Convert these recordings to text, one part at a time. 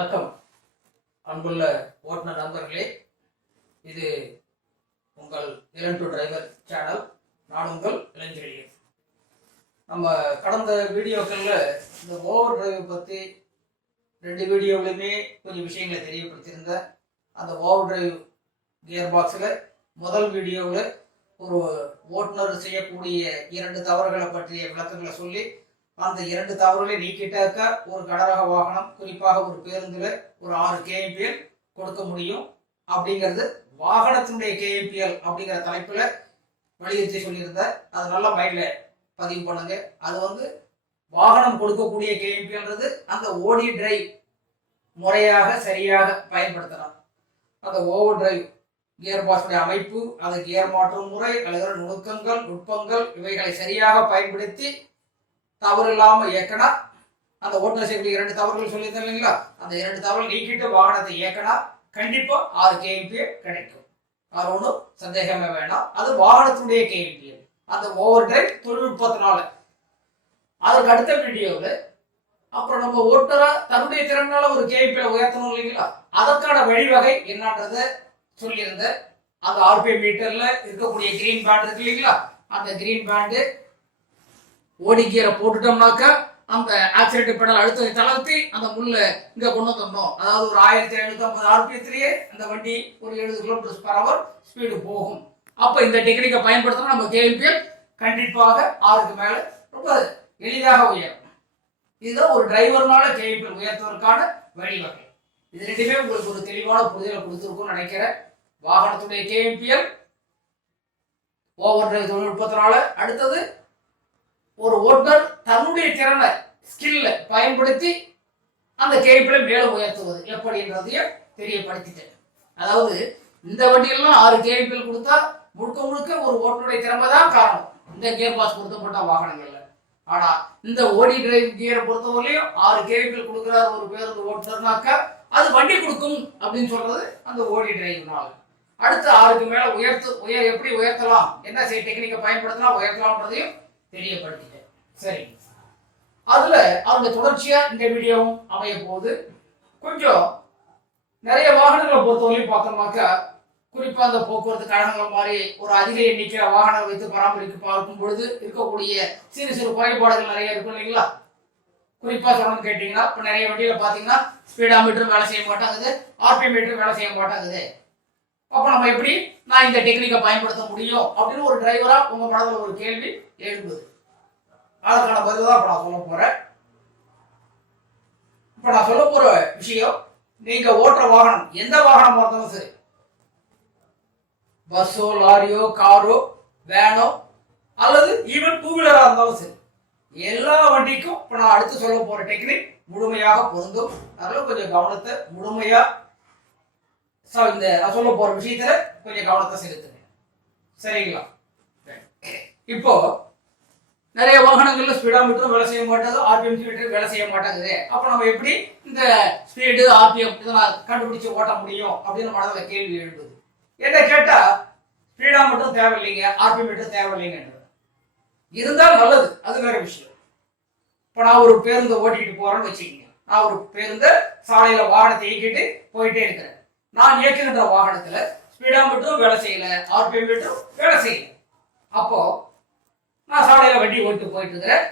வணக்கம் அன்புள்ள ஓட்டுநர் நண்பர்களே, இது உங்கள் இளன் டு டிரைவர் சேனல். நான் உங்கள் இளஞ்செழியன். நம்ம கடந்த வீடியோக்களில் இந்த ஓவர் டிரைவ் பற்றி 2 வீடியோவிலுமே கொஞ்சம் விஷயங்களை தெரியப்படுத்தியிருந்தேன். அந்த ஓவர் டிரைவ் கியர் பாக்ஸில் முதல் வீடியோவில் ஒரு ஓட்டுநர் செய்யக்கூடிய 2 தவறுகளை பற்றிய விளக்கங்களை சொல்லி அந்த 2 தவறுகளை நீக்கிட்டாக்க ஒரு கடரக வாகனம், குறிப்பாக ஒரு பேருந்துல ஒரு 6 kmpl கொடுக்க முடியும் அப்படிங்கிறது வாகனத்தினுடைய kmpl அப்படிங்கிற தலைப்புல வலியுறுத்தி சொல்லியிருந்தேன். அது நல்லா மைண்ட்ல பதிவு பண்ணுங்க. அது வாகனம் கொடுக்கக்கூடிய kmpl அந்த ஓடி டிரைவ் முறையாக சரியாக பயன்படுத்தலாம். அந்த ஓவர் டிரைவ் கியர் பாக்ஸுடைய அமைப்பு, அது கியர் மாற்றும் முறை, அல்லது நுணுக்கங்கள், நுட்பங்கள் இவைகளை சரியாக பயன்படுத்தி தவறு இல்லாம இயக்கனா, அந்த ஓட்டுநர் செய்யக்கூடிய 2 தவறுகள் சொல்லியிருந்தேன் இல்லைங்களா, அந்த 2 தவறுகள் நீக்கிட்டு வாகனத்தை இயக்கனா கண்டிப்பா 6 kmpl கிடைக்கும். அது ஒன்றும் சந்தேகமே வேணாம். அது வாகனத்தினுடைய kmpl, அந்த ஓவர் டிரைவ் தொழில்நுட்பத்தினால. அதற்கு அடுத்த வீடியோவில் அப்புறம் நம்ம ஓட்டுநரா தன்னுடைய திறனால ஒரு kmpl உயர்த்தணும் இல்லைங்களா, அதற்கான வழிவகை என்னன்றத சொல்லியிருந்த அந்த ஆர்பிஎம் மீட்டர்ல இருக்கக்கூடிய கிரீன் பேண்ட் இருக்கு இல்லைங்களா, அந்த கிரீன் பேண்டு ஓடி கியரை போட்டுட்டோம்னாக்க அந்த ஆக்சிலேட்டர் பெடல் அழுத்தத்தை தளர்த்தி அந்த முள்ள இங்க கொண்டு வந்துடணும். அதாவது ஒரு 1550 ஆர்பிஎத்திலேயே அந்த வண்டி ஒரு 70 km/h ஸ்பீடு போகும். அப்ப இந்த டெக்னிக்கை பயன்படுத்தினா நம்ம kmpl கண்டிப்பாக 6க்கு மேல ரொம்ப எளிதாக உயரும். இதுதான் ஒரு டிரைவர்னால kmpl உயர்த்துவதற்கான வழிவகை. இது 2மே உங்களுக்கு ஒரு தெளிவான புரிதலை கொடுத்துருக்கும்னு நினைக்கிறேன். வாகனத்துடைய kmpl, ஓவர் டிரைவ் தொழில்நுட்பத்தினால. அடுத்தது ஒரு ஓட்டுநர் தன்னுடைய திறனை, ஸ்கில்ல பயன்படுத்தி அந்த kmpl மேல உயர்த்துவது எப்படின்றதையும் தெரியப்படுத்திட்டேன். அதாவது இந்த வண்டியெல்லாம் 6 kmpl கொடுத்தா முழுக்க முழுக்க ஒரு ஓட்டுநருடைய திறமை தான் காரணம் இந்த கியர் பாக்ஸ் பொருத்தப்பட்ட வாகனங்கள்ல. ஆனா இந்த ஓடி டிரைவ் கியரை பொறுத்தவரையிலையும் 6 kmpl கொடுக்குறாரு ஒரு பேருந்து ஓட்டுநர்னாக்கா அது வண்டி கொடுக்கும் அப்படின்னு சொல்றது அந்த ஓடி டிரைவ்னால. அடுத்து 6க்கு மேல எப்படி உயர்த்தலாம், என்ன டெக்னிக்கை பயன்படுத்தலாம் உயர்த்தலாம்ன்றதையும் தெரியப்படுத்திட்டேன். சரி, அதுல அவருடைய தொடர்ச்சியா இந்த வீடியோவும் அமைய போது கொஞ்சம் நிறைய வாகனங்களை பொறுத்தவரையும் பார்த்தோம்னாக்கா, குறிப்பா அந்த போக்குவரத்து கழகங்கள் மாதிரி ஒரு அதிக எண்ணிக்கை வாகனம் வைத்து பராமரிக்க பார்க்கும் பொழுது இருக்கக்கூடிய சிறு சிறு குறைபாடுகள் நிறைய இருக்கும் இல்லைங்களா. குறிப்பா சொல்லணும்னு கேட்டீங்கன்னா, இப்ப நிறைய வண்டியில பாத்தீங்கன்னா ஸ்பீடா மீட்டர் வேலை செய்ய மாட்டாங்குது, ஆர்பிஎம் மீட்டர் வேலை செய்ய மாட்டாங்குது. அப்ப நம்ம எப்படி நான் இந்த டெக்னிக்கை பயன்படுத்த முடியும் அப்படின்னு ஒரு டிரைவரா உங்க மனதில் ஒரு கேள்வி எழுப்புது. அதற்கான பதில் தான் இப்ப நான் சொல்ல போறேன். இப்ப நான் சொல்ல போற விஷயம், நீங்க ஓட்டுற வாகனம் எந்த வாகனமா இருந்தாலும் சரி, பஸ்ஸோ, லாரியோ, காரோ, வேனோ, அல்லது ஈவன் 2 வீலரா இருந்தாலும் சரி, எல்லா வண்டிக்கும் இப்ப நான் அடுத்து சொல்ல போற டெக்னிக் முழுமையாக பொருந்தும். அதனால கொஞ்சம் கவனத்தை முழுமையா இந்த நான் சொல்ல போற விஷயத்துல கொஞ்சம் கவனத்தை செலுத்துங்க. சரிங்களா? இப்போ நிறைய வாகனங்கள்ல ஸ்பீடா மீட்டரும் வேலை செய்ய மாட்டாது, ஆர்பிஎம் மீட்டர் வேலை செய்ய மாட்டாங்குது. அப்ப நம்ம எப்படி இந்த ஸ்பீடு, ஆர்பிஎம் இதை நான் கண்டுபிடிச்சு ஓட்ட முடியும் அப்படின்னு மனதில் கேள்வி எழுப்புது. என்ன கேட்டா, ஸ்பீடா மீட்டரும் தேவையில்லைங்க, ஆர்பிஎம் மீட்டர் தேவையில்லைங்க. இருந்தால் நல்லது, அது வேற விஷயம். இப்ப நான் ஒரு பேருந்தை ஓட்டிட்டு போறேன்னு வச்சுக்கோங்க. நான் ஒரு பேருந்தை சாலையில வாகனத்தை இயக்கிட்டு போயிட்டே இருக்கிறேன். நான் இயக்குகின்ற வாகனத்துல ஸ்பீடா மீட்டரும் வேலை செய்யல, ஆர்பிஎம் மீட்டரும் வேலை செய்யல. அப்போ நான் சாலையில வண்டி ஓட்டிட்டு போயிட்டு இருக்கிறேன்.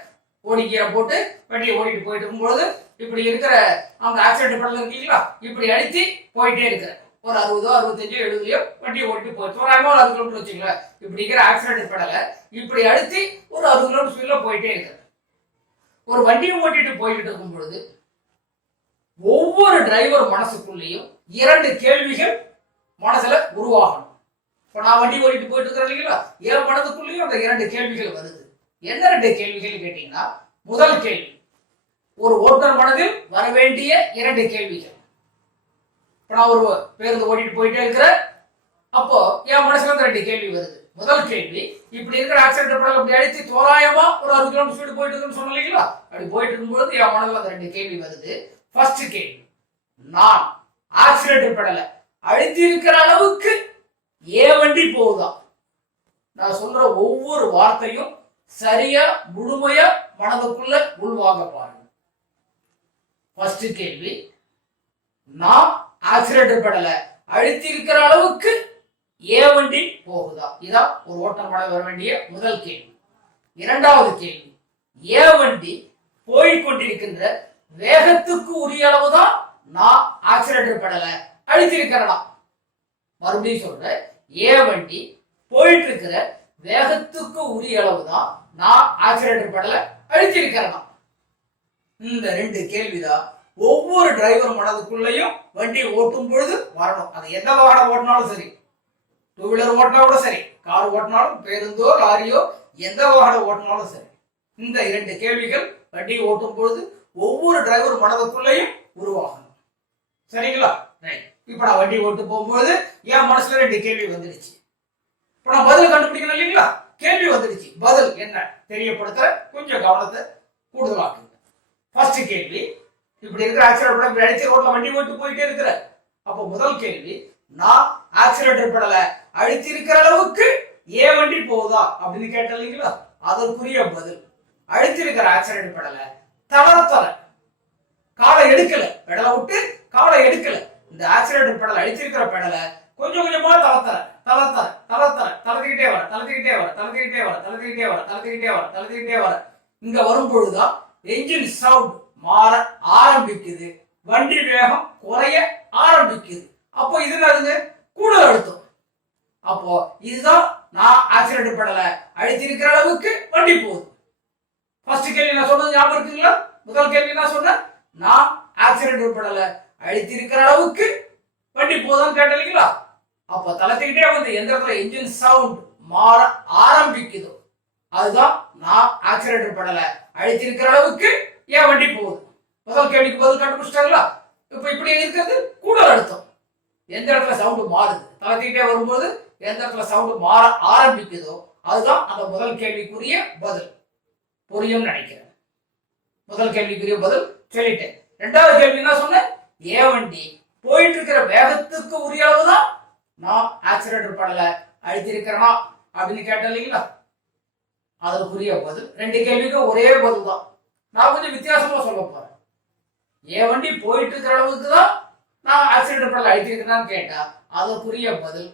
ஓடி கியரை போட்டு வண்டியை ஓடிட்டு போயிட்டு இருக்கும்பொழுது இப்படி இருக்கிற அந்த ஆக்சிடென்ட் பெடல் இருக்கீங்களா, இப்படி அடித்து போயிட்டே இருக்கிறேன். ஒரு 60, 65, 70 வண்டியை ஓட்டிட்டு போயிட்டு ஒரு 60 km வச்சுங்களேன். இப்படி இருக்கிற ஆக்சிடென்ட் பெடலை இப்படி அடித்து ஒரு 60 km ஸ்பீட்ல போயிட்டே இருக்கிறேன். ஒரு வண்டியை ஓட்டிட்டு போயிட்டு இருக்கும் பொழுது ஒவ்வொரு டிரைவர் மனசுக்குள்ளேயும் 2 கேள்விகள் மனசுல உருவாகணும். இப்ப நான் வண்டி ஓட்டிட்டு போயிட்டு இருக்கிறேன் இல்லைங்களா, என் மனதுக்குள்ளேயும் அந்த 2 கேள்விகள் வருது. என்ன 2 கேள்விகள் கேட்டீங்கன்னா, முதல் கேள்வி, ஒரு ஓட்டுநர் மனதில் வர வேண்டிய 2 கேள்விகள். இப்ப நான் ஒரு பேருந்து ஓட்டிட்டு போயிட்டே இருக்கிறேன். அப்போ என் மனசுல 2 கேள்வி வருது. முதல் கேள்வி, இப்படி இருக்கிற ஆக்சிடென்ட் பெடல் அப்படி அடித்து தோராயமா ஒரு 60 km ஸ்பீடு போயிட்டு இருக்குன்னு சொன்னீங்களா, அப்படி போயிட்டு இருக்கும்போது என் மனதில் அந்த 2 கேள்வி வருது. ஃபர்ஸ்ட் கேள்வி, நான் ஆக்சிலேட்டர் பெடலை அழுத்தி இருக்கிற அளவுக்கு ஏன் வண்டி போகுதா? நான் சொல்ற ஒவ்வொரு வார்த்தையும் சரியா முழுமையா மனதுக்குள்ள உள்வாங்க பாருங்க. ஃபர்ஸ்ட் கேள்வி, நான் ஆக்சிலேட்டர் பெடலை அழுத்தி இருக்கிற அளவுக்கு ஏ வண்டி போகுதா? இதான் ஒரு ஓட்டம் பட வர வேண்டிய முதல் கேள்வி. இரண்டாவது கேள்வி, ஏ வண்டி போய்கொண்டிருக்கின்ற வேகத்துக்கு உரிய அளவுதான் நான் ஆக்சிலேட்டர் பெடலை அழுத்திருக்கிறேனா? மறுபடியும் சொல்றேன், ஏ வண்டி போயிட்டு இருக்கிற வேகத்துக்கு உரிய அளவுதான் நான் ஆக்சிலேட்டர் பெடலை அழுத்திருக்கிறேனா? இந்த ரெண்டு கேள்விதான் ஒவ்வொரு டிரைவர் மனதுக்குள்ளேயும் வண்டி ஓட்டும் பொழுது வரணும். அது எந்த வாகனம் ஓட்டினாலும் சரி, டூ வீலர் ஓட்டினா கூட சரி, கார் ஓட்டினாலும், பேருந்தோ லாரியோ எந்த வாகனம் ஓட்டினாலும் சரி, இந்த இரண்டு கேள்விகள் வண்டி ஓட்டும் பொழுது ஒவ்வொரு டிரைவர் மனதுக்குள்ளேயும் உருவாகணும். சரிங்களா? இப்ப நான் வண்டி ஓட்டு போகும்போது என் மனசுல ரெண்டு கேள்வி வந்துடுச்சு. இப்ப நான் பதில் கண்டுபிடிக்கணும் இல்லைங்களா? கேள்வி வந்துடுச்சு, பதில் என்ன தெரியப்படுத்த கொஞ்சம் கவனத்தை கூடுதலாக்குங்க. ஃபர்ஸ்ட் கேள்வி, இப்படி இருக்கிற ஆக்சிலேட்டர் பெடல் அடிச்சு ரோட்ல வண்டி ஓட்டு போயிட்டே இருக்கிற, அப்போ முதல் கேள்வி, நான் ஆக்சிலேட்டர் பெடலை அழுத்தி இருக்கிற அளவுக்கு ஏ வண்டி போகுதா அப்படின்னு கேட்ட இல்லைங்களா? அதற்குரிய பதில், அழுத்தி இருக்கிற ஆக்சிலேட்டர் பெடலை தளர்த்தல, காலை எடுக்கல, பெடலை விட்டு காலை எடுக்கல. இந்த ஆக்சிலேட்டர் பெடல் அழுத்திருக்கிற பெடலை கொஞ்சம் கொஞ்சமா தளர்த்திக்கிட்டே வர இங்க வரும் பொழுதுதான் என்ஜின் சவுண்ட் மாற ஆரம்பிக்குது, வண்டி வேகம் குறைய ஆரம்பிக்குது. அப்போ இது என்னது? கூடுதல் அழுத்தம். அப்போ இதுதான் நான் ஆக்சிலேட்டர் பெடலை அழுத்திருக்கிற அளவுக்கு வண்டி போகுது. ஃபர்ஸ்ட் கேள்வி நான் சொன்னது ஞாபகம் இருக்குங்களா? முதல் கேள்வி நான் சொன்னேன், நான் ஆக்சிலேட்டர் பெடலை அழுத்திருக்கிற அளவுக்கு வண்டி போகுதான்னு கேட்டீங்களா? அப்போ தளர்த்திக்கிட்டே வந்து எந்த இடத்துல என்ஜின் சவுண்ட் மாற ஆரம்பிக்குதோ அதுதான் நான் ஆக்சிலேட்டர் பெடலை அழுத்திருக்கிற அளவுக்கு ஏன் வண்டி போகுது. முதல் கேள்விக்கு பதில் கண்டுபிடிச்சிட்டாங்களா? இப்ப இப்படி இருக்கிறது கூடுதல் அழுத்தம். எந்த இடத்துல சவுண்ட் மாறுது, தளர்த்திக்கிட்டே வரும்போது எந்த இடத்துல சவுண்ட் மாற ஆரம்பிக்குதோ அதுதான் அந்த முதல் கேள்விக்குரிய பதில். புரியும் நினைக்கிறேன். முதல் கேள்விக்குரிய பதில் சொல்லிட்டேன். ரெண்டாவது கேள்வி என்ன சொன்னேன், ஏ வண்டி போயிட்டு இருக்கிற வேகத்துக்கு உரிய அளவுதான் நான் ஆக்சிலேட்டர் பெடலை அழுத்திருக்கிறேனா அப்படின்னு கேட்டேன் இல்லைங்களா? அதற்குரிய பதில் ரெண்டு கேள்விக்கும் ஒரே பதில் தான். நான் கொஞ்சம் வித்தியாசமா சொல்ல போறேன். ஏ வண்டி போயிட்டு இருக்கிற அளவுக்கு தான் நான் ஆக்சிலேட்டர் பெடலை அழுத்திருக்கிறேன்னு கேட்டா அதற்குரிய பதில்,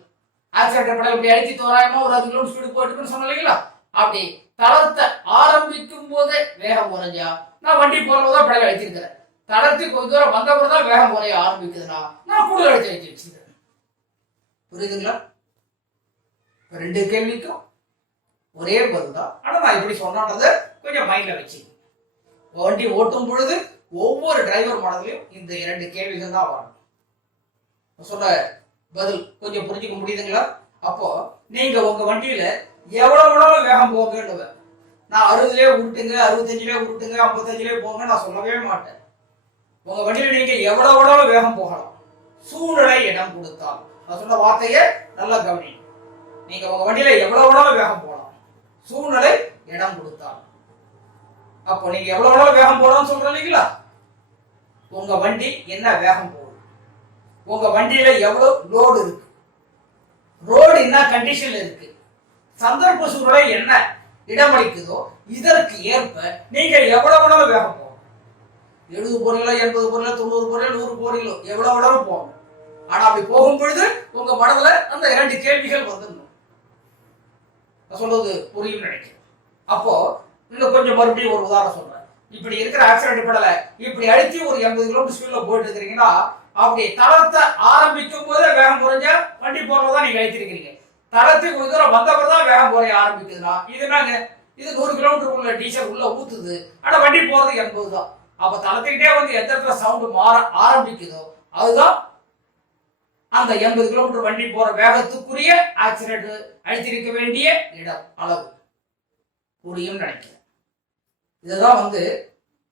ஆக்சிலேட்டர் பெடல் இப்படி அழுத்தி தோராயமா ஒரு 10 கிலோமீட்டர் ஸ்பீடு போயிட்டு சொன்னேன் இல்லைங்களா? அப்படி தளர்த்த ஆரம்பிக்கும் போதே வேகம் குறைஞ்சா நான் வண்டி போறதுதான் பெடலை அழுத்திருக்கிறேன். தளர்த்தி கொஞ்ச தூரம் வந்த பிறகுதான் வேகம் குறைய ஆரம்பிக்குதுன்னா நான் கூடுதல் அழுத்தி வச்சிருக்கிறேன். புரியுதுங்களா? ரெண்டு கேள்விக்கும் ஒரே பதில் தான். ஆனா நான் இப்படி சொன்னதை கொஞ்சம் மைண்ட்ல வச்சு, வண்டி ஓட்டும் பொழுது ஒவ்வொரு டிரைவர் மனதிலும் இந்த இரண்டு கேள்விகள் தான் வரணும். சொன்ன பதில் கொஞ்சம் புரிஞ்சுக்க முடியுதுங்களா? அப்போ நீங்க உங்க வண்டியில எவ்வளவு வேகம் போங்கன்னு, நான் 60லயே உருட்டுங்க, 65லயே உருட்டுங்க, 55லயே போங்க நான் சொல்லவே மாட்டேன். உங்க வண்டியில நீங்க எவ்வளவு வேகம் போகலாம், சூழ்நிலை இடம் கொடுத்தால். நான் சொன்ன வார்த்தையை நல்லா கவனி. நீங்க உங்க வண்டியில எவ்வளவு வேகம் போகலாம், சூழ்நிலை இடம் கொடுத்தால். அப்போ நீங்க எவ்வளவு வேகம் போகலாம்னு சொல்றேன் இல்லைங்களா? உங்க வண்டி என்ன வேகம் போகுது, உங்க வண்டியில எவ்வளவு லோடு இருக்கு, ரோடு என்ன கண்டிஷன்ல இருக்கு, சந்தர்ப்ப சூழ்நிலை என்ன இடமளிக்குதோ இதற்கு ஏற்ப நீங்க எவ்வளவு வேகம் போகணும். 70 போறீங்களோ, 80 போறீங்களோ, 90 போறீங்களோ, 100 போறீங்களோ, எவ்வளவு போகணும். ஆனா அப்படி போகும் பொழுது உங்க மனதுல அந்த இரண்டு கேள்விகள் வந்துடணும். சொல்றது புரியும் நினைக்கிறேன். அப்போ இன்னும் கொஞ்சம் மறுபடியும் ஒரு உதாரணம் சொல்றேன். இப்படி இருக்கிற ஆக்சிலேட்டர் பெடலை இப்படி அழுத்தி ஒரு 80 கிலோமீட்டர் ஸ்பீட்ல போயிட்டு இருக்கிறீங்கன்னா, அப்படி தளர்த்த ஆரம்பிக்கும் போதே வேகம் குறைஞ்ச வண்டி போறதான் நீங்க அழுத்திருக்கிறீங்க. தளர்த்தி கொஞ்ச தூரம் வந்தப்பதான் வேகம் குறைய ஆரம்பிக்குதுன்னா இது என்னங்க, இது 100 கிலோமீட்டர் உள்ள டீசல் உள்ள ஊத்துது, ஆனா வண்டி போறது 80 தான். அப்ப தளர்த்திக்கிட்டே வந்து எந்த இடத்துல சவுண்ட் மாற ஆரம்பிக்குதோ அதுதான் அந்த 80 கிலோமீட்டர் வண்டி போற வேகத்துக்குரிய ஆக்சிலேட்டர் அழுத்திருக்க வேண்டிய இடம் அளவு. புரியும் நினைக்கிறேன். இதுதான் வந்து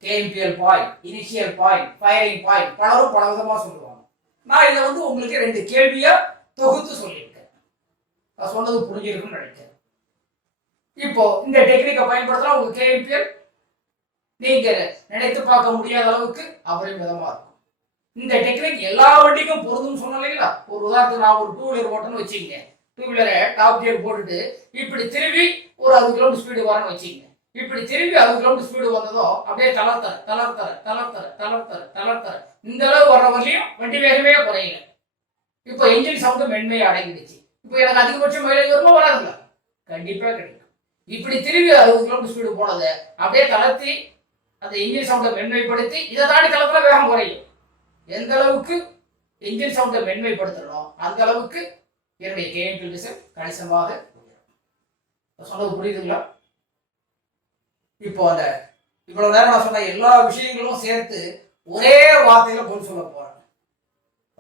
kmpl point, initial point, firing point, பலரும் பல விதமா சொல்லுவாங்க. நான் இதை வந்து உங்களுக்கு ரெண்டு கேள்வியா தொகுத்து சொல்லியிருக்கேன். நான் சொன்னது புரிஞ்சிருக்குன்னு நினைக்கிறேன். இப்போ இந்த டெக்னிக்கை பயன்படுத்தினா உங்க கேஎம்பிஎல் நீங்க நினைத்து பார்க்க முடியாத அளவுக்கு அபரிமிதமா இருக்கும். இந்த டெக்னிக் எல்லா வண்டிக்கும் பொருந்தும் சொன்னோம் இல்லைங்களா? ஒரு உதாரணத்துக்கு நான் ஒரு 2 வீலர் ஓட்டன்னு வச்சுக்கங்க. 2 வீலரை டாப் கியர் போட்டுட்டு இப்படி திரும்பி ஒரு 60 கிலோமீட்டர் ஸ்பீடு வரன்னு வச்சுக்கங்க. இப்படி திரும்பி 60 கிலோமீட்டர் ஸ்பீடு வந்ததும் அப்படியே தளர்த்தர இந்த அளவு வர்ற வரலையும் வண்டி வேகமே குறையல. இப்போ என்ஜின் சவுண்டு மென்மையை அடங்கிடுச்சு. இப்போ எனக்கு அதிகபட்சம் மைலேஜ் வருமா வராதுங்களா? கண்டிப்பா கிடைக்கும். இப்படி திரும்பி 60 கிலோமீட்டர் ஸ்பீடு போனதை அப்படியே தளர்த்தி அந்த இன்ஜின் சவுண்டை மென்மைப்படுத்தி இதை தாண்டி தளத்துல வேகம் குறையும். எந்த அளவுக்கு இன்ஜின் சவுண்டை மென்மைப்படுத்தணும் அந்த அளவுக்கு என்னுடைய கேஎம்பி டீசல் கணிசமாக சொன்னது புரியுதுங்களா? இப்போ அந்த இவ்வளவு நேரம் நான் சொன்ன எல்லா விஷயங்களும் சேர்த்து ஒரே வார்த்தையில பதில் சொல்ல போறேன்.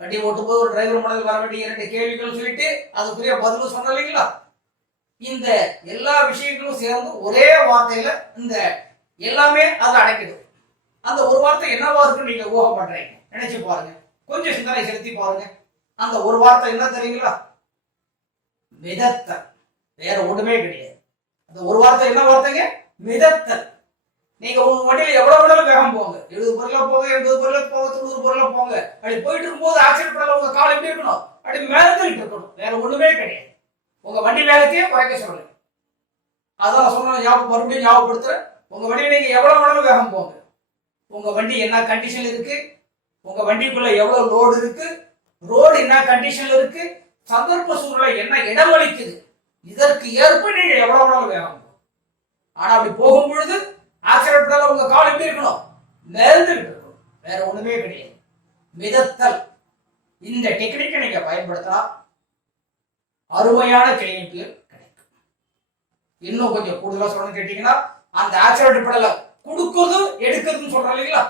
வண்டி ஓட்டும் போது ஒரு டிரைவர் மனதில் வர வேண்டிய 2 கேள்விகள் சொல்லிட்டு அதுக்குரிய பதிலும் சொன்ன இல்லைங்களா? இந்த எல்லா விஷயங்களும் சேர்ந்து ஒரே வார்த்தையில இந்த எல்லாமே அதுல அடங்கிடும். அந்த ஒரு வார்த்தை என்னவா இருக்குன்னு நீங்க ஊகம் பண்றீங்க, நினைச்சு பாருங்க, கொஞ்சம் சிந்தனை செலுத்தி பாருங்க. அந்த ஒரு வார்த்தை என்ன தெரியுங்களா? மிதத்தல். வேற ஒண்ணுமே கிடையாது. அந்த ஒரு வார்த்தை என்ன வார்த்தைங்க? மிதத்தல். நீங்க உங்க வண்டியில எவ்வளவு வேணாலும் வேகம் போங்க, 70 பொருளா போங்க, 80 பொருளா போங்க, 90 பொருளா போங்க, அப்படி போயிட்டு இருக்கும்போது ஆக்சிடென்ட் பண்ணல உங்க கால் எப்படி இருக்கணும்? அப்படி மிதந்துட்டு இருக்கணும். வேற ஒண்ணுமே கிடையாது. உங்க வண்டி வேகத்தையே குறைக்க சொல்லல. அதான் சொன்ன மறுபடியும் ஞாபகப்படுத்துறேன். உங்க வண்டியில நீங்க எவ்வளவு வேணாலும் வேகம் போங்க. உங்க வண்டி என்ன கண்டிஷன் இருக்கு, உங்க வண்டிக்குள்ள எவ்வளவு லோடு இருக்கு, ரோடு என்ன கண்டிஷன்ல இருக்கு, சந்தர்ப்ப சூழ்நிலை என்ன இடமளிக்குது, இதற்கு ஏற்ப நீங்க எவ்வளவு வேணாலும் வேகம் போகும். ஆனா அப்படி போகும் பொழுது ஆக்சிடென்ட் உங்க கால் எப்படி இருக்கணும்? மிதந்துட்டு இருக்கணும். வேற ஒண்ணுமே கிடையாது. மிதத்தல். இந்த டெக்னிக்கை நீங்க பயன்படுத்தினா அருமையான கேஎம்பிஎல் கிடைக்கும். இன்னும் கொஞ்சம் கூடுதலா சொல்லணும்னு கேட்டீங்கன்னா, அந்த ஆக்சிடென்ட் பெடலை கொடுக்கிறது எடுக்கிறதுன்னு சொல்றோம் இல்லைங்களா?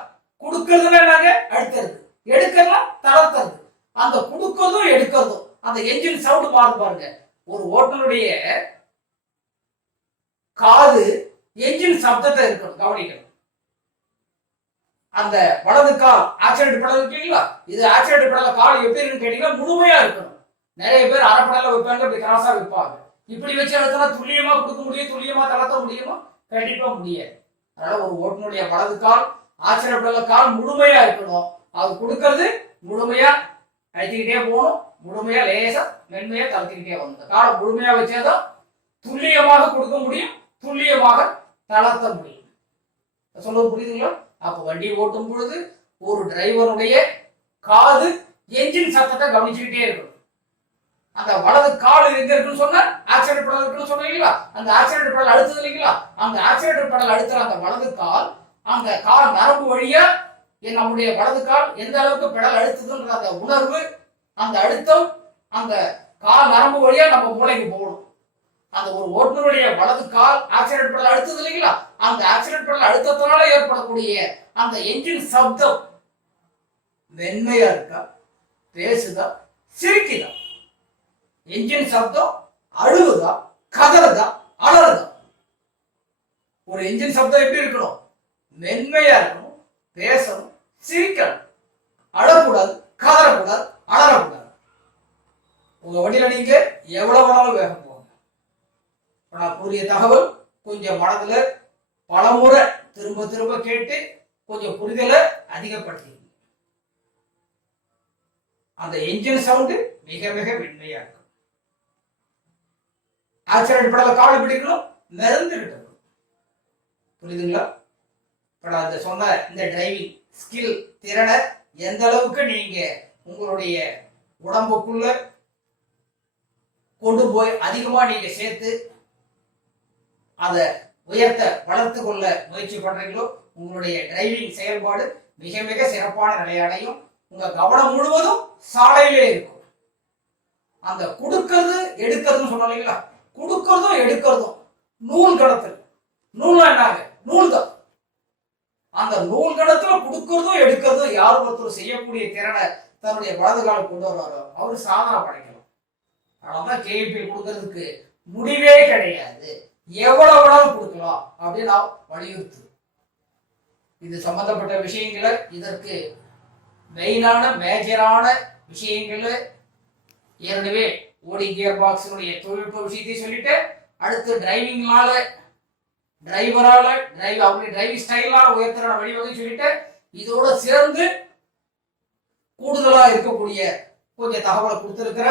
கொடுக்கறதுன்னா என்னங்க? அழுத்துறது. எடுக்கிறதுனா தளர்த்துறது. அந்த கொடுக்கறதும் எடுக்கிறதும் அந்த என்ஜின் சவுண்ட் மாறும் பாருங்க. ஒரு ஓட்டுநருடைய காது என்ஜின் சப்தத்தை இருக்கணும், கவனிக்கணும். அந்த வலது கால் ஆக்சிடென்ட் பெடல் இருக்கு இல்லைங்களா? இது ஆக்சிடென்ட் பெடல கால் எப்படி இருக்குன்னு கேட்டீங்கன்னா முழுமையா இருக்கணும். நிறைய பேர் அரைப்படல வைப்பாங்க, இப்படி கிராஸா வைப்பாங்க. இப்படி வச்சு அழுத்தினா துல்லியமா கொடுக்க முடியும், துல்லியமா தளர்த்த முடியுமா? கண்டிப்பா முடியாது. அதனால ஒரு ஓட்டுநருடைய வலது கால் ஆக்சிடென்ட் கால் முழுமையா இருக்கணும். அது கொடுக்கறது முழுமையா அழுத்திக்கிட்டே போகணும், முழுமையா லேசா மென்மையா தளர்த்திக்கிட்டே வரணும். காலை முழுமையா வச்சாதான் துல்லியமாக கொடுக்க முடியும், துல்லியமாக தளர்த்த முடியும். சொல்ல புரியுதுங்களா? அப்ப வண்டி ஓட்டும் பொழுது ஒரு டிரைவருடைய காது என்ஜின் சத்தத்தை கவனிச்சுக்கிட்டே இருக்கணும். அந்த வலது கால் எங்க இருக்குன்னு சொன்ன ஆக்சிடென்ட் பெடல் இருக்குன்னு சொன்னீங்களா? அந்த ஆக்சிடென்ட் பெடல் அழுத்தது இல்லைங்களா? அந்த ஆக்சிடென்ட் பெடல் அழுத்துற அந்த வலது கால், அந்த கால் நரம்பு வழியா நம்முடைய வலது கால் எந்த அளவுக்கு பெடல் அழுத்துதுன்ற அந்த உணர்வு, அந்த அழுத்தம் அந்த கால் நரம்பு வழியா நம்ம மூளைக்கு போகணும். அந்த ஒரு ஓட்டுநருடைய வலது கால் ஆக்சிடென்ட் பெடல் அழுத்தது இல்லைங்களா? அந்த ஆக்சிடென்ட் பெடல் அழுத்தத்தினால ஏற்படக்கூடிய அந்த என்ஜின் சப்தம் மென்மையா இருக்கா, பேசுதா, சிரிக்குதா? என்ஜின் சப்தம் அழுகுதா, கதறுதா, அலறுதா? ஒரு என்ஜின் சப்தம் எப்படி இருக்கணும்? மென்மையா இருக்கணும், பேசணும், சிரிக்கணும். அழக்கூடாது, கதறக்கூடாது, அலறக்கூடாது. உங்க வண்டியில நீங்க எவ்வளவு வேணாலும் வேகம் போங்க. நான் கூறிய தகவல் கொஞ்சம் மனதுல பலமுறை திரும்ப திரும்ப கேட்டு கொஞ்சம் புரிதலை அதிகப்படுத்தி அந்த என்ஜின் சவுண்டு மிக மிக மென்மையா இருக்கும். ஆக்சிடென்ட் பெடல கால் பிடிக்கணும், மிதந்துகிட்டு இருக்கணும். புரியுதுங்களா? இப்ப நான் சொன்ன இந்த டிரைவிங் ஸ்கில் திறனை எந்த அளவுக்கு நீங்க உங்களுடைய உடம்புக்குள்ள கொண்டு போய் அதிகமா நீங்க சேர்த்து அதை உயர்த்த வளர்த்து கொள்ள முயற்சி பண்றீங்களோ உங்களுடைய டிரைவிங் செயல்பாடு மிக மிக சிறப்பான நிலையடையும். உங்க கவனம் முழுவதும் சாலையிலே இருக்கும். அந்த கொடுக்கிறது எடுக்கிறதுன்னு சொன்னோம் இல்லைங்களா? கொடுக்கிறதும் எடுக்கிறதும் நூல் கடத்தல். நூல்னா என்னாங்க? நூல் தான். அந்த நூல் கடத்துல கொடுக்கிறதும் எடுக்கிறதும் யார் ஒருத்தர் செய்யக்கூடிய திறனை தன்னுடைய வலது காலம் கொண்டு வர்றாரோ அவரு சாதனை படைக்கலாம். அதனாலதான் கேஎம்பி கொடுக்கறதுக்கு முடிவே கிடையாது. எவ்வளவு வேணாலும் கொடுக்கலாம் அப்படின்னு நான் வலியுறுத்து. இது சம்பந்தப்பட்ட விஷயங்களை, இதற்கு மெயினான மேஜரான விஷயங்களை ஏற்கனவே ஓடி கியர் பாக்ஸினுடைய தொழில்நுட்ப விஷயத்தை சொல்லிட்டு, அடுத்து டிரைவிங்னால டிரைவரால அவருடைய டிரைவிங் ஸ்டைலால உயர்த்துற வழிவகை சொல்லிட்டு, இதோட சேர்ந்து கூடுதலா இருக்கக்கூடிய கொஞ்சம் தகவலை கொடுத்திருக்கிற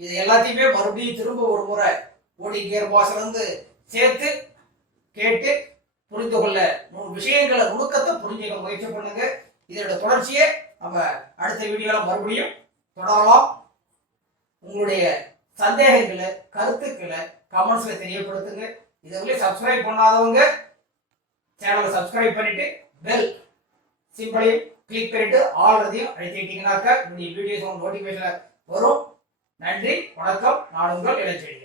இது எல்லாத்தையுமே மறுபடியும் திரும்ப ஒரு முறை ஓடி கியர் பாக்ஸ்ல இருந்து சேர்த்து கேட்டு புரிந்து கொள்ள விஷயங்களை நுணுக்கத்தை புரிஞ்சுக்க முயற்சி பண்ணுங்க. இதோட தொடர்ச்சியை நம்ம அடுத்த வீடியோல மறுபடியும் தொடரலாம். உங்களுடைய சந்தேகங்களை கருத்துக்களை கமெண்ட்ஸ்ல தெரியப்படுத்துங்க. இதுவரை சப்ஸ்கிரைப் பண்ணாதவங்க சேனலை சப்ஸ்கிரைப் பண்ணிட்டு பெல் சிம்பிளையும் கிளிக் பண்ணிட்டு ஆல்ரெடியும் அழைத்திட்டீங்கன்னாக்கா இந்த வீடியோஸ் நோட்டிஃபிகேஷன் வரும். நன்றி, வணக்கம். நான் உங்கள் இளஞ்செழியன்.